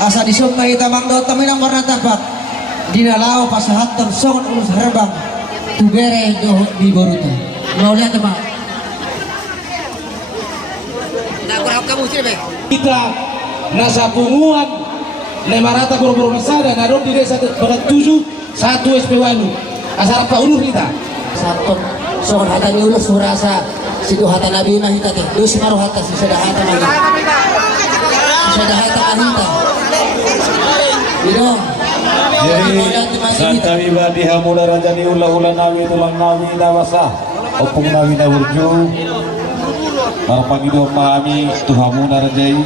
asa disumpai tamang do taminang warna tapak dinalao pasahaton songon ulus herbang tubere do di boruto mau lihat teman nah kurang kamu sih be kita nasa punguan lemarata boro-boro nasada na di desa pada 7 1 SPWanu asal apa ulur kita satu songon hata ni ulus surasa situ hata nabi mah hita teh dus maru hata si sada hata mah sada hata ahita Bidong jadi santawi badi hamula rajani ulah-ulah nawi tulang nawi dawasa opung nawi dawurju marpagi do pahami tuhamuna rajai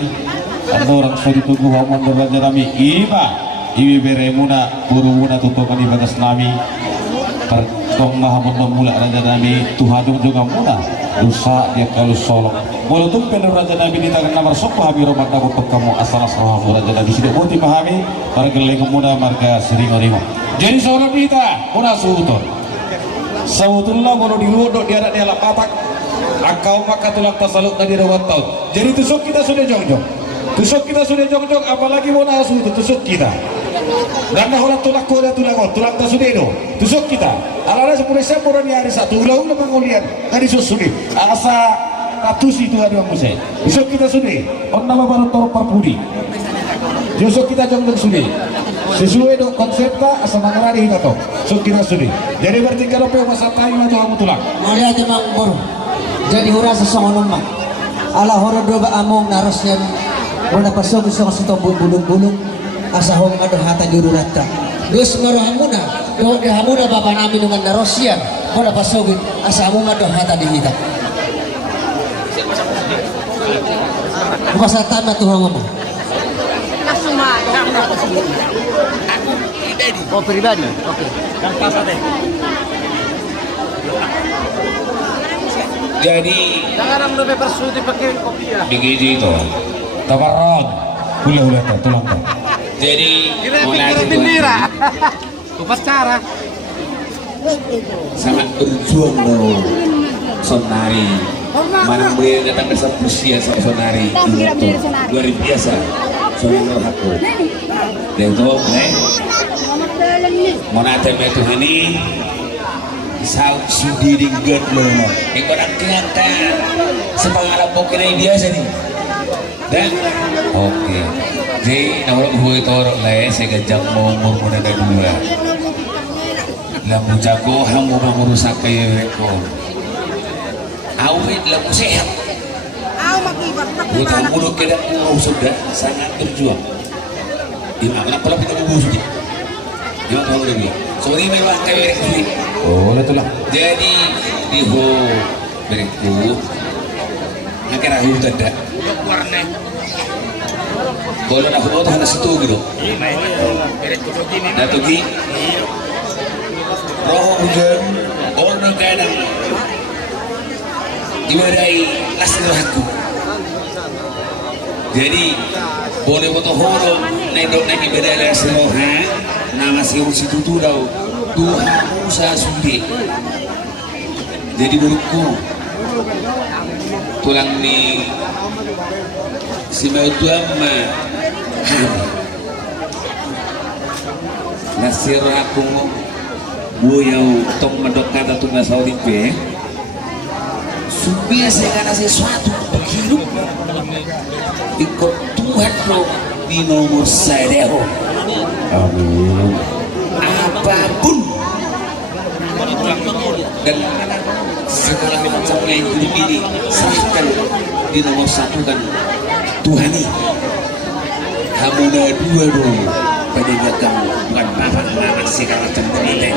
ando orang suri tugu hamun raja nami iwi beremuna burumuna tutukan ibadas nami pertong mahamun memula raja nami tuhadung juga muna dosa dia kalau solong walaupun penuh raja nabi di tangan nomor sopo habi romak takut kamu asal asal raja nabi sudah putih pahami para geleng muda marga sering lima jadi seorang kita muna suutor sawutullah walau diluduk di anak dia lapatak akau maka tulang tasaluk tadi rawat tahun jadi tusuk kita sudah jongjong apalagi muna suutor tusuk kita dan orang tulang tasudeno tusuk kita alana sepuluh sempurna di hari satu ulah mengulian tadi susuni asa katus itu ada musai tusuk kita sudi on nama baru tor parpudi tusuk kita jongjong sudi sesuai dengan konsepnya asa mangarari kita toh tusuk kita sudi jadi berarti kalau pe masa tayu atau kamu tulang mulia temang bor jadi hura sesongon umat ala hura doba among narosnya muna pasok isong sitong bulung-bulung asa hong aduh hata jururata dus marohamuna do hamuna bapa nami dengan narosian muna pasogin asa among aduh hata dihita bukan satana tuh ngomong oh pribadi oke jadi jangan udah bebas sudah pakai kopi ya digiji itu tabarang ulah tulang tak jadi mulai bendera upacara sangat berjuang loh sonari mana boleh datang ke usia sonari itu luar biasa sonari aku dan itu mana tema itu ini saud sudi dinggat loh ikut kelihatan sepangalah pokoknya biasa nih dan oke jadi kalau gue torok lah saya gajang mau muda dan dua lamu jago hamu merusak kayak rekor awet lamu sehat bukan mulut kita sudah sangat berjuang gimana kalau kita mau sudah gimana kalau lebih soalnya memang kayak rekor oh itulah jadi di ho berikut akhirnya aku tidak warna kalau nak foto hanya situ gitu datuk di roh hujan orang kadang diwadai lasir aku jadi boleh foto horo nendok naik ibadah lasir roha nama siru situ tu tau Tuhan Musa sudi jadi burukku tulang ni si mau ama nasir aku buyau tong medok kata tunggal saudi pe biasa karena sesuatu hidup ikut Tuhan lo di nomor saya amin apapun dan segala macam yang hidup ini serahkan di nomor satu kan Tuhan ini kamu dua dulu pada kamu bukan bapak segala macam penilai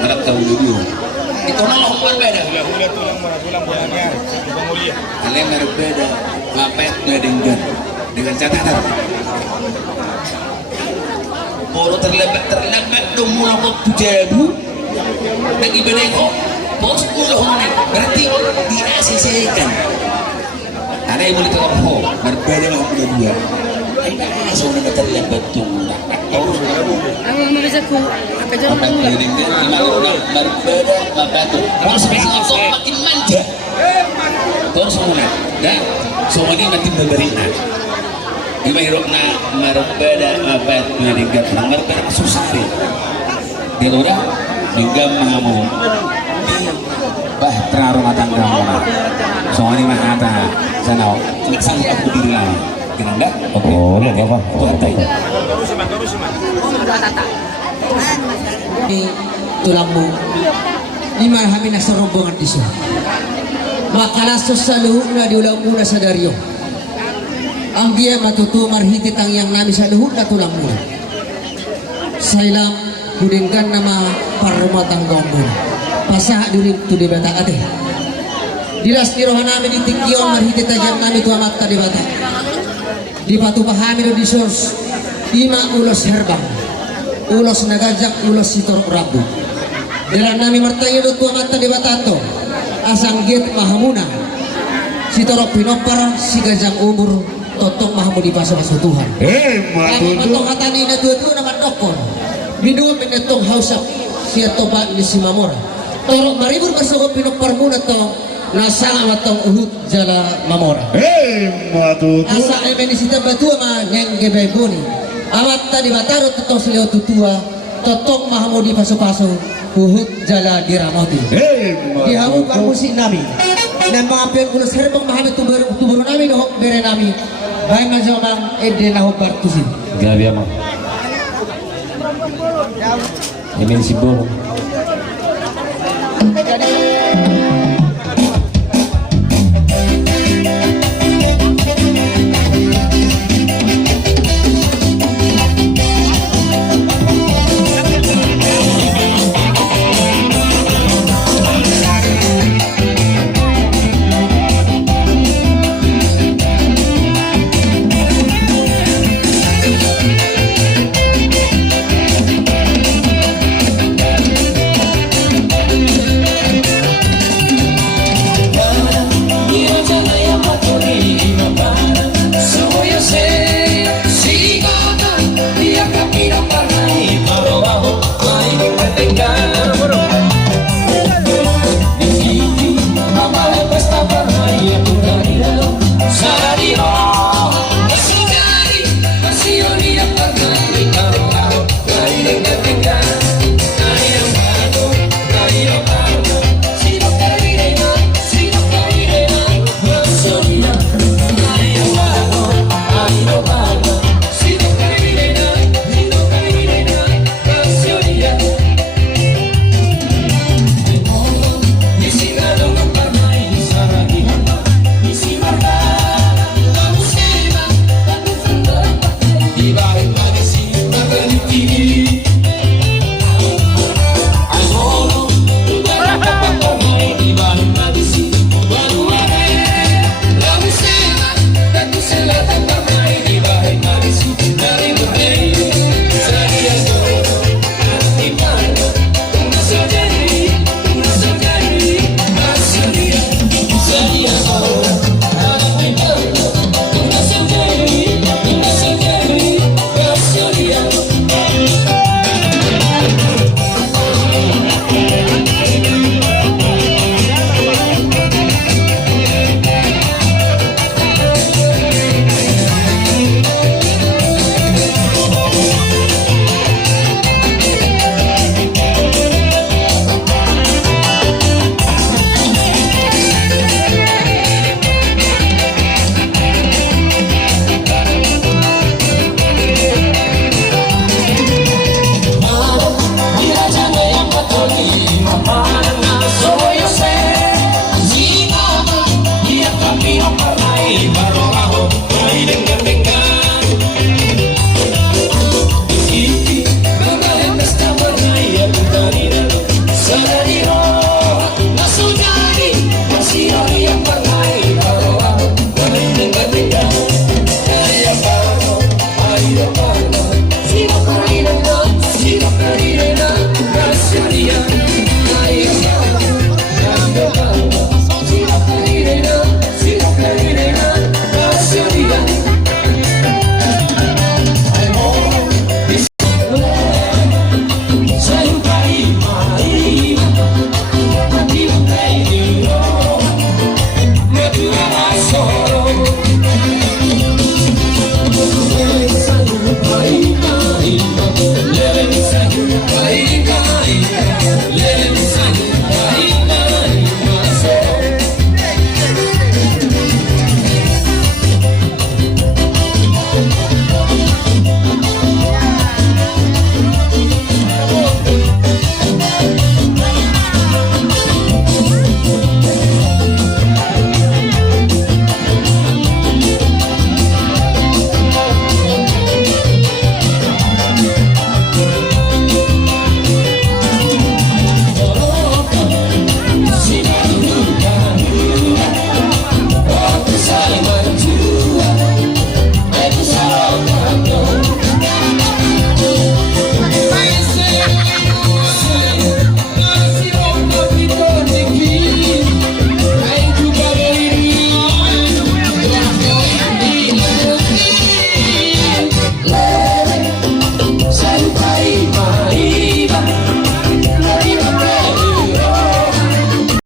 harap kamu dulu itu malah berbeda tulang bulangnya kalian berbeda lapet dengan catatan kalau terlambat dong mulai tujuh lagi beneko bos ulah berarti diasisikan ada yang boleh tahu berbeda dengan dua sudah terlambat dong ang bisa ko kajan berbeda maka tuh harus makin manja terus semua dan semua ini nanti berbeda Gimana na marabada abat ngadigat ngarta susari. Di udah digam mengamu. Bah terang rumah tangga mana. Soalnya mah kata sana sanggup aku diri lah. Kira enggak? Oh, lihat apa? Ini tulangmu lima kami nasa rombongan di sini maka nasos sa luhuk na diulang muna sa daryo ang dia matutumar hitit ang yang nami sa luhuk na tulang muna sa ilang hudingkan nama parumatang gaong muna pasaha durin tu di bata ate dilas nirohan namin itikyon marhitit ang yang nami tuamat ka di bata di patupahami do di source lima ulos herbang ulos nagajak ulos sitor rabu dalam nami martanya do tuamat di batato asang giat mahamuna sitor pinopara si gajang umur totok mahamudi pasal Tuhan kami matong hatani na tuwa naman dokon minum minetong hausak siya toba ni si Mamora torok maribur kasoko pinopar muna to nasa matong uhud jala Mamora asa emenisita batua ma neng gebebuni amat tadi bataro totong silio tutua totok mahamudi paso-paso uhud jala diramoti dihamu karmusi nami dan mengambil ulas herbang mahamid tubur nami nohok bere nami baik mazomang ede nahok bartusin Gabi ama. Ini si Boro.